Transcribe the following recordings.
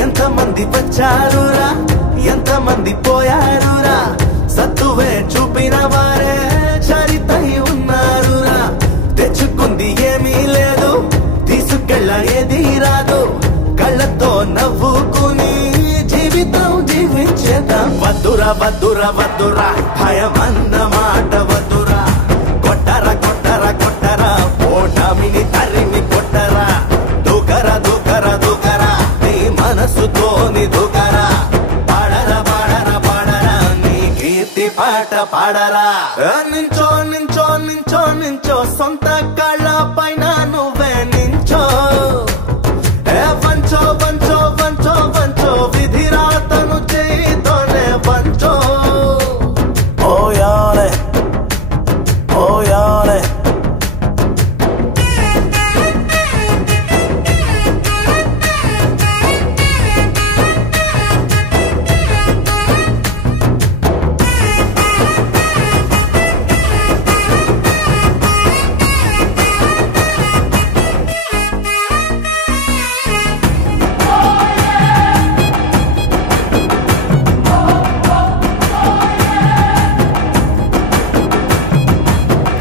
ఎంతమంది వచ్చారురా ఎంతమంది పోయారురా సత్తువే చూపిన వారే చరితై ఉన్నారురా తెచ్చుకుంది ఏమీ లేదు తీసుకెళ్ళ ఏది రాదు కళ్ళతో నవ్వుకుని జీవితం జీవించేద్దాం వద్దురా వద్దురా వద్దురా భయమన్న మాట వద్దురా కొట్టరా కొట్టరా కొట్టరా ఓటమిని తరిమి కొట్టరా దూకరా దూకరా దూకరా నీ మనసుతోని దూకరా పాడరా పాడరా పాడరా నీ కీర్తి పాట పాడరా నించో నించో నించో నించో సొంత కాళ్ళ పైన నువ్వే నించో వంచో వంచో వంచో వంచో విధిరాతను చేతోనే వంచో ఓ యారే ఓ యారే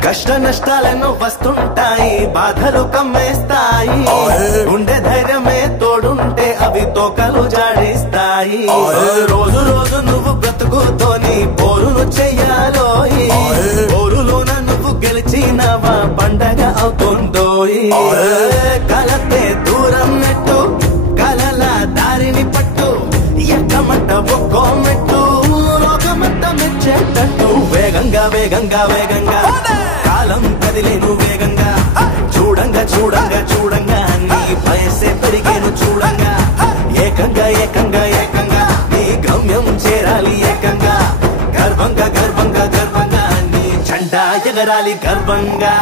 కష్ట నష్టాలను వస్తుంటాయి బాధలు కమ్మేస్తాయి ఉండే ధైర్యమే తోడుంటే అవి తోకలు జాడిస్తాయి రోజు రోజు నువ్వు బ్రతుకుతోని బోరును చెయ్యాలో బోరులోన నువ్వు గెలిచినవా పండగ అవుతుందోయి కలతే దూరం నెట్టు కలల దారిని పట్టు ఎక్కమంట ఒక్కో మెట్టు లోకమంతా మెచ్చేటట్టు వేగంగా వేగంగా వేగంగా కాలం కదిలేను వేగంగా చూడంగా చూడంగా చూడంగా నీ వయసే పెరిగేను చూడంగా ఏకంగా ఏకంగా ఏకంగా నీ గమ్యం చేరాలి ఏకంగా గర్వంగా గర్వంగా గర్వంగా నీ జెండా ఎగరాలి గర్వంగా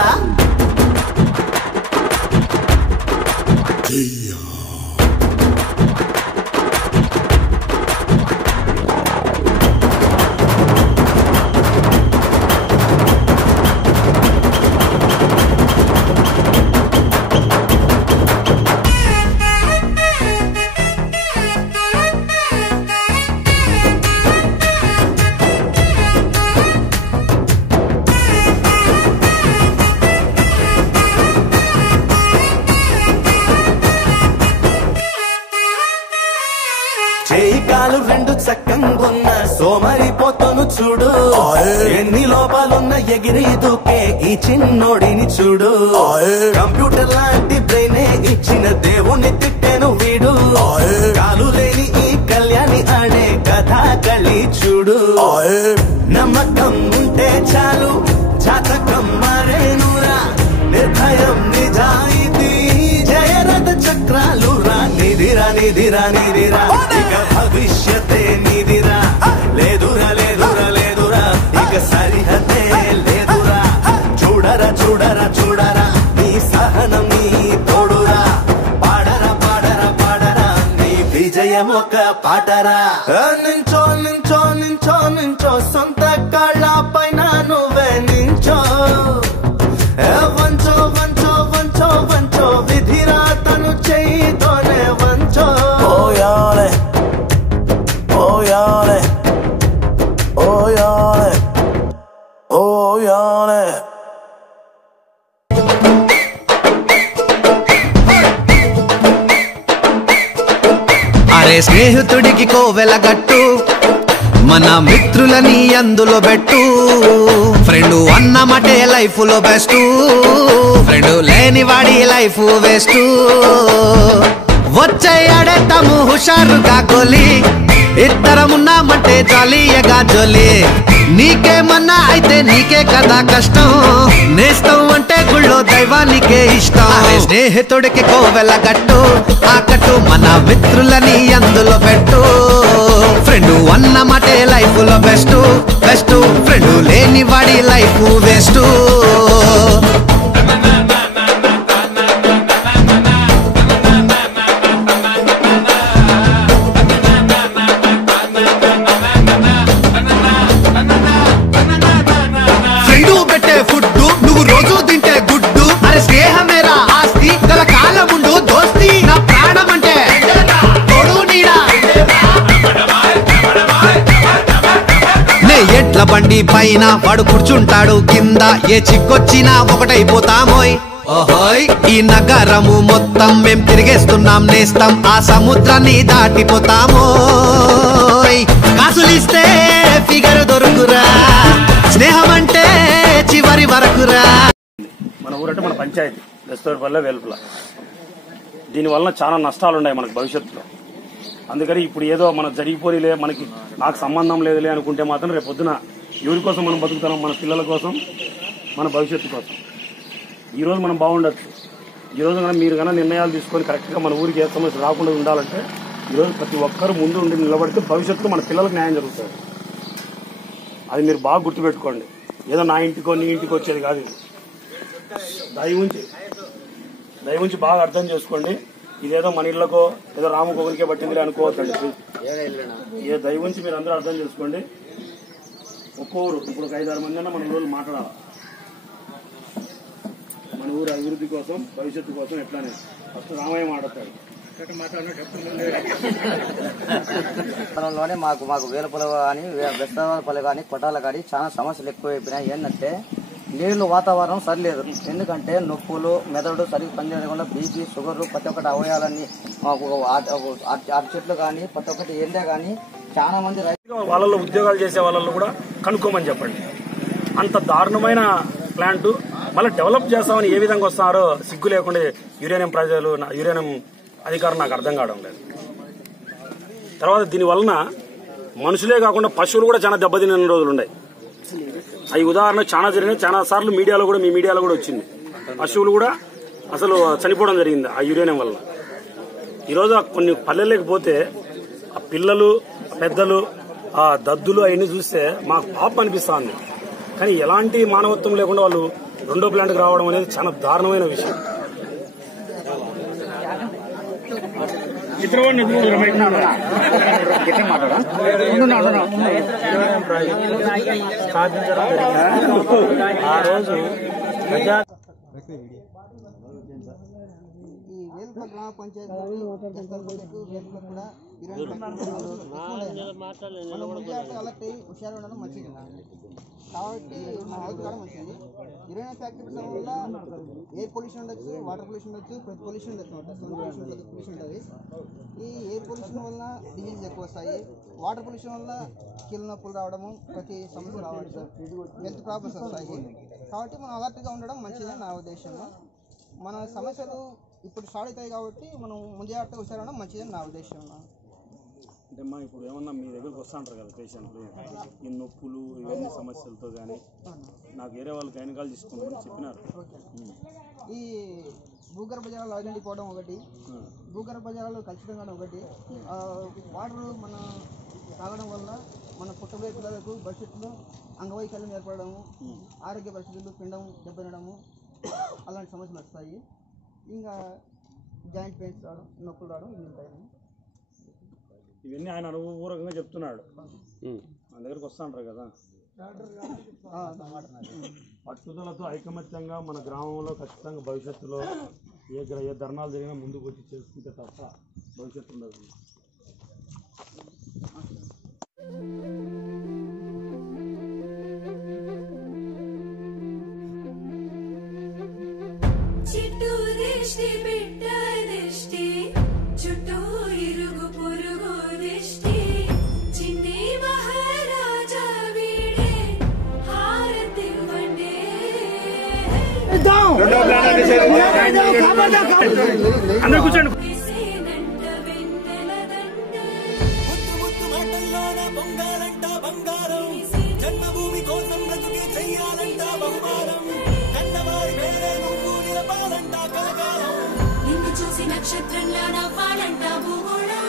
కాలు రెండు చక్కంగున్న సోమరిపోతను చూడు ఎన్ని లోపాలున్న ఎగిరి దూకే ఈ చిన్నోడిని చూడు కంప్యూటర్ లాంటి బ్రెయినే ఇచ్చిన దేవుణ్ణి తిట్టేను వీడు కాలు లేని ఈ కళ్యాణి ఆడే కథాకళి చూడు నమ్మకం ఉంటే చాలు జాతకం మారేనురా నిర్భయం నిజాయితీ జయరథ చక్రాలు రా నిధిరా నిధిరా నిధిరా ఇక భవిష్యతే నిధిరా లేదురా లేదురా లేదురా ఇక సరిహద్దే లేదురా చూడరా చూడరా చూడరా నీ సహనం నీ తోడురా పాడరా పాడరా పాడరా నీ విజయం ఒక పాటరా నించో నించో నించో నించో సొంత కాళ్ళ పైన నువ్వే నించో వంచో వంచో వంచో వంచో విధిరాతను చేతోనే వంచో ఓ యారే ఓ యారే ఓ యారే ఓ యారే అరే స్నేహితుడికి కోవెలగట్టు మన మిత్రులని అందులో పెట్టు ఫ్రెండ్ అన్నమటే లైఫ్ లో బెస్ట్ ఫ్రెండ్ లేని వాడి లైఫ్ వేస్ట్ వచ్చేయాడే తము హుషారుగా గోలి ఇద్దరమున్నామంటే జాలీయగా జోలి నీకేమన్నా అయితే నీకే కదా కష్టం నేస్తం అంటే గుళ్ళో దైవానికే ఇష్టం స్నేహితుడికి కోవెలగట్టు ఆ కట్టు మన మిత్రులని అందులో పెట్టు ఫ్రెండ్ అన్నమాటే లైఫ్ లో బెస్ట్ బెస్ట్ ఫ్రెండ్ లేని వాడి లైఫ్ వేస్ట్ స్నేహమేరా ఆస్తి కల కాలముండు దోస్తి నా ప్రాణం అంటే తోడు నీడ బండి పైన వాడు కూర్చుంటాడు కింద, ఏ చిక్కొచ్చినా ఒకటైపోతామోయ్. ఓహోయ్ ఈ నగరము మొత్తం మేం తిరిగేస్తున్నాం నేస్తం, ఆ సముద్రాన్ని దాటిపోతామోయ్. కాసులిస్తే ఫిగర్ దొరుకురా, స్నేహం అంటే చివరి వరకురా. మన ఊరంటే మన పంచాయతీ దస్తూరుపల్లె వెలుపుల. దీనివల్ల చాలా నష్టాలు ఉన్నాయి మనకు భవిష్యత్తులో. అందుకని ఇప్పుడు ఏదో మనకు జరిగిపోయిలే, మనకి నాకు సంబంధం లేదులే అనుకుంటే మాత్రం రేపు పొద్దున ఎవరి కోసం మనం బతుకుతున్నాం? మన పిల్లల కోసం, మన భవిష్యత్తు కోసం. ఈరోజు మనం బాగుండొచ్చు, ఈరోజు కన్నా మీరు కన్నా నిర్ణయాలు తీసుకొని కరెక్ట్గా మన ఊరికి ఏ సమస్య రాకుండా ఉండాలంటే ఈరోజు ప్రతి ఒక్కరు ముందు ఉండి నిలబడితే భవిష్యత్తులో మన పిల్లలకు న్యాయం జరుగుతుంది. అది మీరు బాగా గుర్తుపెట్టుకోండి. ఏదో నా ఇంటికో నీ ఇంటికి వచ్చేది కాదు. దయవుంచి బాగా అర్థం చేసుకోండి. ఇదేదో మన ఇళ్లకో ఏదో రామకోగునికే పట్టిందిలే అనుకోవద్దండి. దయవుంచి మీరు అందరూ అర్థం చేసుకోండి. ఒక్కొక్కరు ఇప్పుడు 5-6 మంది అన్నా మన ఊళ్ళో మాట్లాడాలి. మన ఊరు అభివృద్ధి కోసం, భవిష్యత్తు కోసం ఎట్లానే ఫస్ట్ రామయ్య మాట్లాడతాడు. లోనే మాకు వేలపల్లి కానీ బెస్తవాళ్ళపల్లి కానీ కొట్టాల కానీ చాలా సమస్యలు ఎక్కువైపోయినాయి. ఏంటంటే నీళ్లు వాతావరణం సరిలేదు. ఎందుకంటే నొప్పులు, మెదడు సరిగ్గా పనిచేయకుండా బీపీ, షుగర్, ప్రతి ఒక్కటి అవయాలన్నీ అరటి చెట్లు కానీ ప్రతి ఒక్కటి ఏందే కానీ చాలా మంది వాళ్ళలో ఉద్యోగాలు చేసే వాళ్ళలో కూడా కనుక్కోమని చెప్పండి. అంత దారుణమైన ప్లాంట్ మళ్ళీ డెవలప్ చేస్తామని ఏ విధంగా వస్తున్నారో సిగ్గు లేకుండా యురేనియం ప్రజలు, యురేనియం అధికారులు నాకు అర్థం కావడం లేదు. తర్వాత దీనివలన మనుషులే కాకుండా పశువులు కూడా చాలా దెబ్బతిన్న రోజులు ఉన్నాయి. అవి ఉదాహరణ చాలా జరిగినాయి. చాలా సార్లు మీడియాలో కూడా, మీ మీడియాలో కూడా వచ్చింది. పశువులు కూడా అసలు చనిపోవడం జరిగింది ఆ యురేనియం వల్ల. ఈరోజు కొన్ని పల్లెల్లోకి పోతే ఆ పిల్లలు, పెద్దలు, ఆ దద్దులు అవన్నీ చూస్తే మాకు పాపం అనిపిస్తుంది. కానీ ఎలాంటి మానవత్వం లేకుండా వాళ్ళు రెండో ప్లాంట్కి రావడం అనేది చాలా దారుణమైన విషయం. ఈ వేలుపల్లి గ్రామ పంచాయతీ కూడా అలర్ట్ అయ్యి హుషారు ఉండడం మంచిది. కాబట్టి మా హౌస్ కూడా మంచిది. 20 ఫ్యాక్టరీ పెట్టడం వల్ల ఎయిర్ పొల్యూషన్ ఉండొచ్చు, వాటర్ పొల్యూషన్ ఉండొచ్చు, ప్రతి పొల్యూషన్ ఉండొచ్చు. పొల్యూషన్ ఉంటుంది. ఈ ఎయిర్ పొల్యూషన్ వల్ల డిజీజ్ ఎక్కువ వస్తాయి. వాటర్ పొల్యూషన్ వల్ల కీళ్ళ నొప్పులు రావడము, ప్రతి సమస్య రావడం సార్, హెల్త్ ప్రాబ్లమ్స్ వస్తాయి. కాబట్టి మనం అలర్ట్గా ఉండడం మంచిదే నా ఉద్దేశంలో. మన సమస్యలు ఇప్పుడు స్టార్ట్ అవుతాయి కాబట్టి మనం ముందే హుషారు ఉండడం మంచిదని నా ఉద్దేశంలో. అంటే అమ్మా ఇప్పుడు ఏమన్నా మీ దగ్గరకు వస్తూ ఉంటారు కదా పేషెంట్లు, ఈ నొప్పులు ఇవన్నీ సమస్యలతో కానీ నాకు వేరే వాళ్ళు గైనకాలజిస్ట్ తీసుకుంటామని చెప్పినారు. ఈ భూగర్భ జలాలు అడిగిపోవడం ఒకటి, భూగర్భ జలాలు కలుషితంగా ఒకటి. వాటర్ మన తాగడం వల్ల మన పుట్టబోయే పిల్లలకు భవిష్యత్తులో అంగవైకల్యం ఏర్పడము, ఆరోగ్య పరిస్థితులు, పిండం దెబ్బతినడము, అలాంటి సమస్యలు వస్తాయి. ఇంకా జాయింట్ పెయిన్స్ రావడం, నొప్పులు రావడం ఇవి ఉంటాయి. ఇవన్నీ ఆయన అనుభవపూర్వకంగా చెప్తున్నాడు. మన దగ్గరకు వస్తూ ఉంటారు కదా. పట్టుదలతో ఐకమత్యంగా మన గ్రామంలో ఖచ్చితంగా భవిష్యత్తులో ఏ ధర్నాలు జరిగినా ముందుకు వచ్చి చేసుకుంటే తప్ప భవిష్యత్తు ఉండదు. అందరూ కూర్చోండి. జన్మభూమి కోసం బ్రతుకి చెయ్యాలంట బహుమానం, కన్నవారి పేరే నువ్వు నిలపాలంట కాకాలం, నిన్ను చూసి నక్షత్రంలా నవ్వాలంట భూగోళం.